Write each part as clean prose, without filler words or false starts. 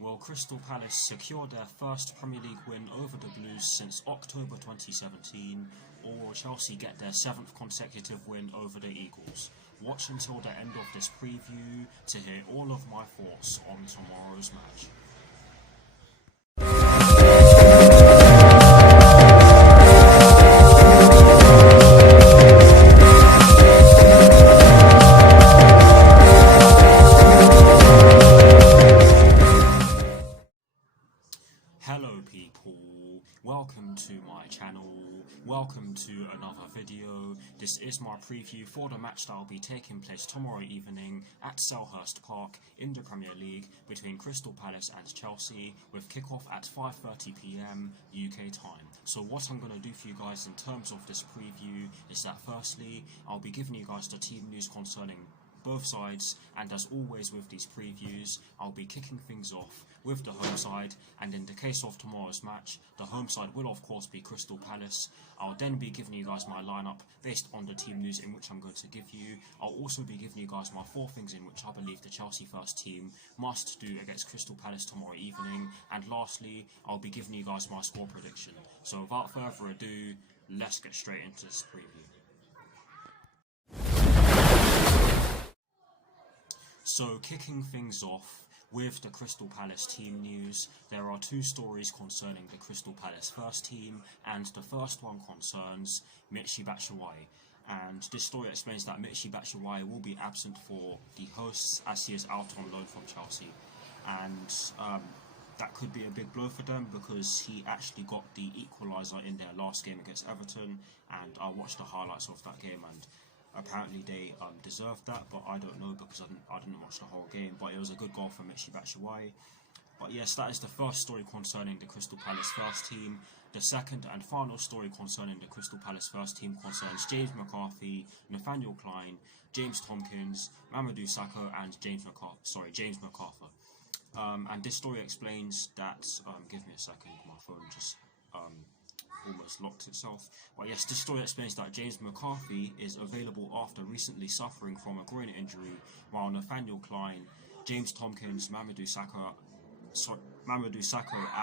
Will Crystal Palace secure their first Premier League win over the Blues since October 2017, or will Chelsea get their 7th consecutive win over the Eagles? Watch until the end of this preview to hear all of my thoughts on tomorrow's match. Hello people, welcome to my channel, welcome to another video. This is my preview for the match that will be taking place tomorrow evening at Selhurst Park in the Premier League between Crystal Palace and Chelsea, with kickoff at 5:30 PM UK time. So what I'm going to do for you guys in terms of this preview is that firstly, I'll be giving you guys the team news concerning both sides, and as always with these previews, I'll be kicking things off with the home side, and in the case of tomorrow's match, the home side will of course be Crystal Palace. I'll then be giving you guys my lineup based on the team news in which I'm going to give you. I'll also be giving you guys my 4 things in which I believe the Chelsea first team must do against Crystal Palace tomorrow evening, and lastly, I'll be giving you guys my score prediction. So without further ado, let's get straight into this preview. So kicking things off with the Crystal Palace team news, there are 2 stories concerning the Crystal Palace first team, and the first one concerns Michy Batshuayi. And this story explains that Michy Batshuayi will be absent for the hosts as he is out on loan from Chelsea. And that could be a big blow for them because he actually got the equaliser in their last game against Everton, and I watched the highlights of that game, and apparently they deserved that, but I don't know because I didn't watch the whole game. But it was a good goal from Michy Batshuayi. But yes, that is the first story concerning the Crystal Palace first team. The second and final story concerning the Crystal Palace first team concerns James McCarthy, Nathaniel Klein, James Tompkins, Mamadou Sakho, and James MacArthur. And this story explains that. Give me a second, my phone just almost locked itself. But yes, this story explains that James McCarthy is available after recently suffering from a groin injury, while Nathaniel Klein, James Tompkins, Mamadou Sakho,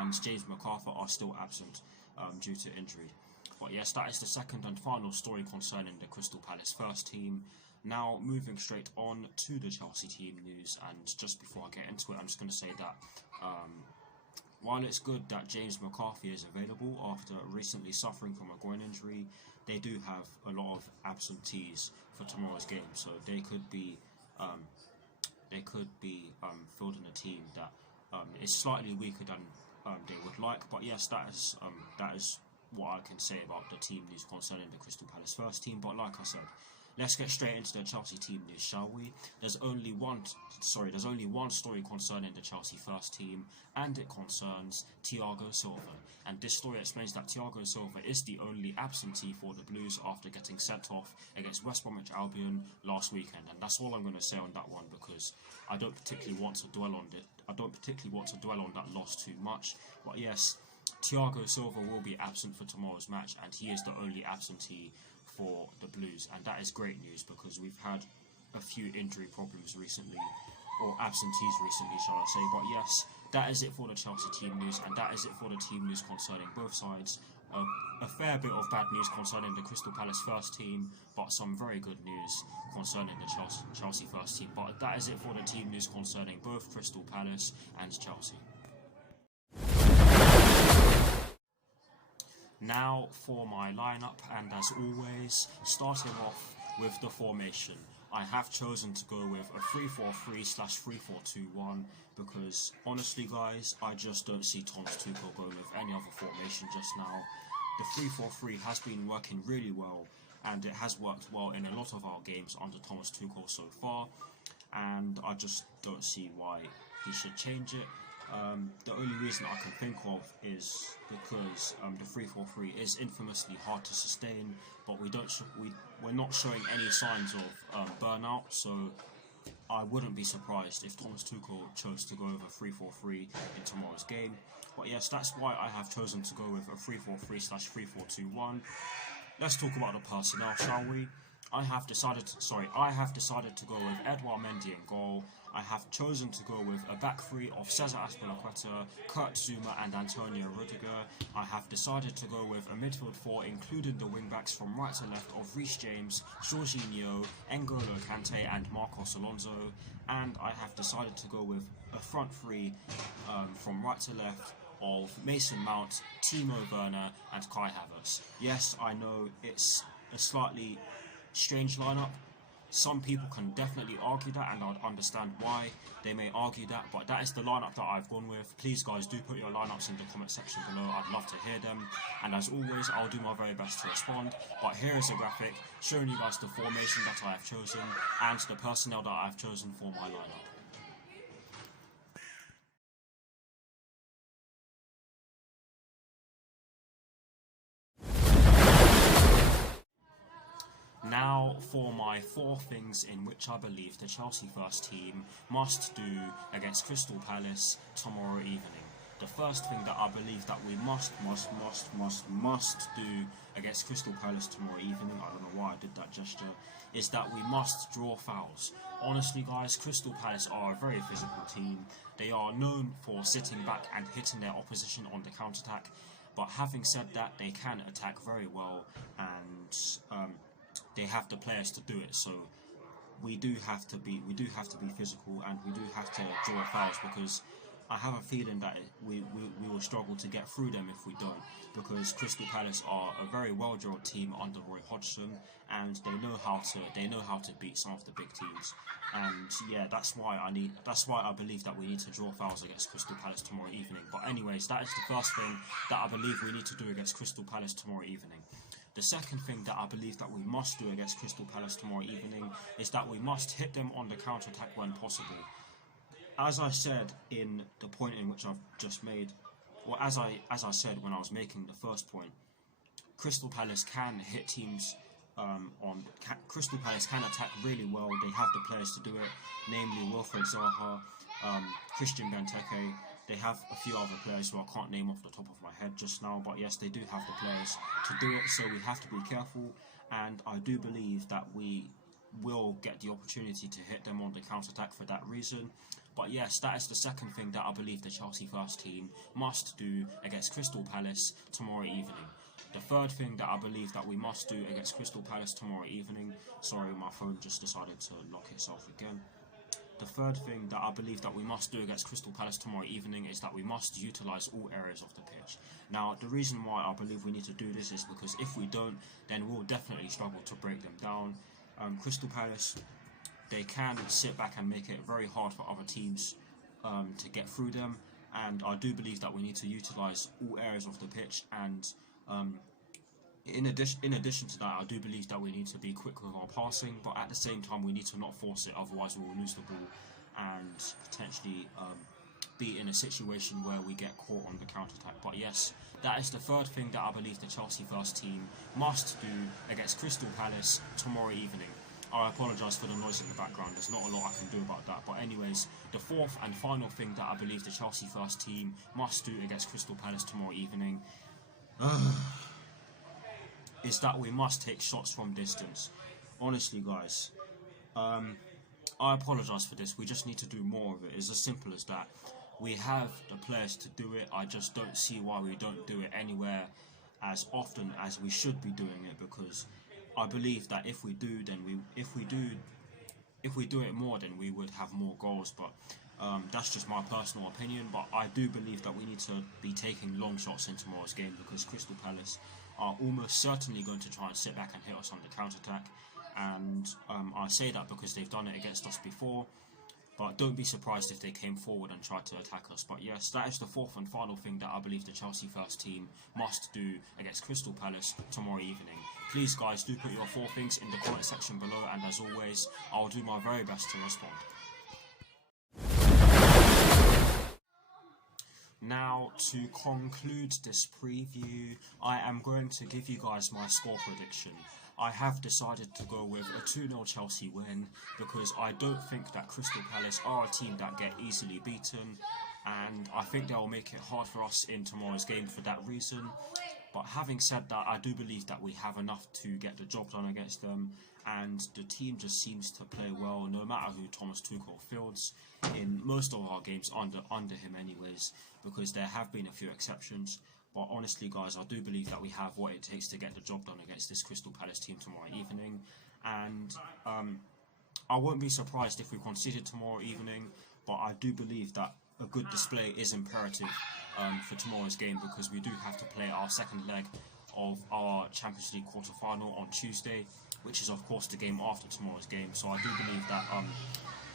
and James MacArthur are still absent due to injury. But yes, that is the second and final story concerning the Crystal Palace first team. Now, moving straight on to the Chelsea team news, and just before I get into it, I'm just going to say that while it's good that James McCarthy is available after recently suffering from a groin injury, they do have a lot of absentees for tomorrow's game, so they could be fielding a team that is slightly weaker than they would like. But yes, that is what I can say about the team news concerning the Crystal Palace first team. But like I said, let's get straight into the Chelsea team news, shall we? There's only one story concerning the Chelsea first team, and it concerns Thiago Silva. And this story explains that Thiago Silva is the only absentee for the Blues after getting sent off against West Bromwich Albion last weekend. And that's all I'm going to say on that one, because I don't particularly want to dwell on it. I don't particularly want to dwell on that loss too much. But yes, Thiago Silva will be absent for tomorrow's match, and he is the only absentee for the Blues, and that is great news because we've had a few injury problems recently, or absentees recently, shall I say. But yes, that is it for the Chelsea team news, and that is it for the team news concerning both sides. A fair bit of bad news concerning the Crystal Palace first team, but some very good news concerning the Chelsea first team. But that is it for the team news concerning both Crystal Palace and Chelsea. Now for my lineup, and as always, starting off with the formation. I have chosen to go with a 3-4-3/3-4-2-1 because honestly guys, I just don't see Thomas Tuchel going with any other formation just now. The 3-4-3 has been working really well, and it has worked well in a lot of our games under Thomas Tuchel so far, and I just don't see why he should change it. The only reason I can think of is because the 3-4-3 is infamously hard to sustain, but we're not showing any signs of burnout, so I wouldn't be surprised if Thomas Tuchel chose to go with a 3-4-3 in tomorrow's game. But yes, that's why I have chosen to go with a 3-4-3/3-4-2-1. Let's talk about the personnel, shall we? I have decided to go with Edouard Mendy in goal. I have chosen to go with a back three of Cesar Azpilicueta, Kurt Zuma and Antonio Rudiger. I have decided to go with a midfield four including the wing-backs from right to left of Reece James, Jorginho, N'Golo Kante and Marcos Alonso. And I have decided to go with a front three from right to left of Mason Mount, Timo Werner and Kai Havertz. Yes, I know it's a slightly strange lineup. Some people can definitely argue that, and I'd understand why they may argue that, but that is the lineup that I've gone with. Please guys, do put your lineups in the comment section below. I'd love to hear them, and as always I'll do my very best to respond. But here is a graphic showing you guys the formation that I have chosen and the personnel that I've chosen for my lineup. Now for my 4 things in which I believe the Chelsea first team must do against Crystal Palace tomorrow evening. The first thing that I believe that we must do against Crystal Palace tomorrow evening, I don't know why I did that gesture, is that we must draw fouls. Honestly guys, Crystal Palace are a very physical team. They are known for sitting back and hitting their opposition on the counter-attack, but having said that, they can attack very well, and they have the players to do it. So we do have to be physical, and we do have to draw fouls, because I have a feeling that we will struggle to get through them if we don't, because Crystal Palace are a very well-drilled team under Roy Hodgson, and they know how to beat some of the big teams. And yeah, that's why I believe that we need to draw fouls against Crystal Palace tomorrow evening. But anyways, that is the first thing that I believe we need to do against Crystal Palace tomorrow evening. The second thing that I believe that we must do against Crystal Palace tomorrow evening is that we must hit them on the counter-attack when possible. As I said in the point in which I've just made, or as I said when I was making the first point, Crystal Palace can hit teams Crystal Palace can attack really well. They have the players to do it, namely Wilfred Zaha, Christian Benteke. They have a few other players who I can't name off the top of my head just now, but yes, they do have the players to do it, so we have to be careful, and I do believe that we will get the opportunity to hit them on the counter-attack for that reason. But yes, that is the second thing that I believe the Chelsea first team must do against Crystal Palace tomorrow evening. The third thing that I believe that we must do against Crystal Palace tomorrow evening, sorry, my phone just decided to lock itself again. The third thing that I believe that we must do against Crystal Palace tomorrow evening is that we must utilise all areas of the pitch. Now, the reason why I believe we need to do this is because if we don't, then we'll definitely struggle to break them down. Crystal Palace, they can sit back and make it very hard for other teams to get through them, and I do believe that we need to utilise all areas of the pitch, and in addition to that, I do believe that we need to be quick with our passing, but at the same time we need to not force it, otherwise we will lose the ball and potentially be in a situation where we get caught on the counter-attack. But yes, that is the third thing that I believe the Chelsea first team must do against Crystal Palace tomorrow evening. I apologise for the noise in the background, there's not a lot I can do about that. But anyways, the fourth and final thing that I believe the Chelsea first team must do against Crystal Palace tomorrow evening is that we must take shots from distance. Honestly guys, I apologise for this, we just need to do more of it. It's as simple as that. We have the players to do it, I just don't see why we don't do it anywhere as often as we should be doing it, because I believe that if we do it more, then we would have more goals. But that's just my personal opinion, but I do believe that we need to be taking long shots in tomorrow's game, because Crystal Palace are almost certainly going to try and sit back and hit us on the counter-attack, and I say that because they've done it against us before, but don't be surprised if they came forward and tried to attack us. But yes, that is the fourth and final thing that I believe the Chelsea first team must do against Crystal Palace tomorrow evening. Please guys, do put your 4 things in the comment section below, and as always, I'll do my very best to respond. Now, to conclude this preview, I am going to give you guys my score prediction. I have decided to go with a 2-0 Chelsea win, because I don't think that Crystal Palace are a team that get easily beaten, and I think they'll make it hard for us in tomorrow's game for that reason. But having said that, I do believe that we have enough to get the job done against them, and the team just seems to play well no matter who Thomas Tuchel fields in most of our games under him anyways, because there have been a few exceptions. But honestly, guys, I do believe that we have what it takes to get the job done against this Crystal Palace team tomorrow evening. And I won't be surprised if we conceded tomorrow evening, but I do believe that a good display is imperative for tomorrow's game, because we do have to play our second leg of our Champions League quarter-final on Tuesday, which is of course the game after tomorrow's game. So I do believe that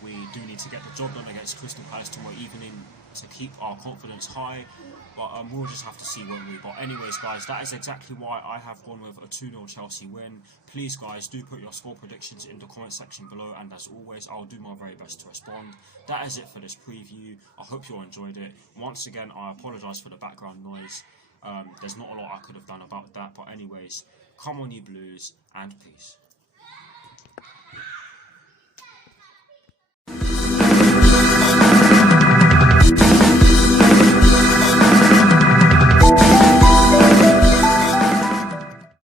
we do need to get the job done against Crystal Palace tomorrow evening to keep our confidence high, but we'll just have to see, won't we? But anyways, guys, that is exactly why I have gone with a 2-0 Chelsea win. Please, guys, do put your score predictions in the comment section below, and as always, I'll do my very best to respond. That is it for this preview. I hope you all enjoyed it. Once again, I apologise for the background noise. There's not a lot I could have done about that, but anyways, come on you Blues, and peace.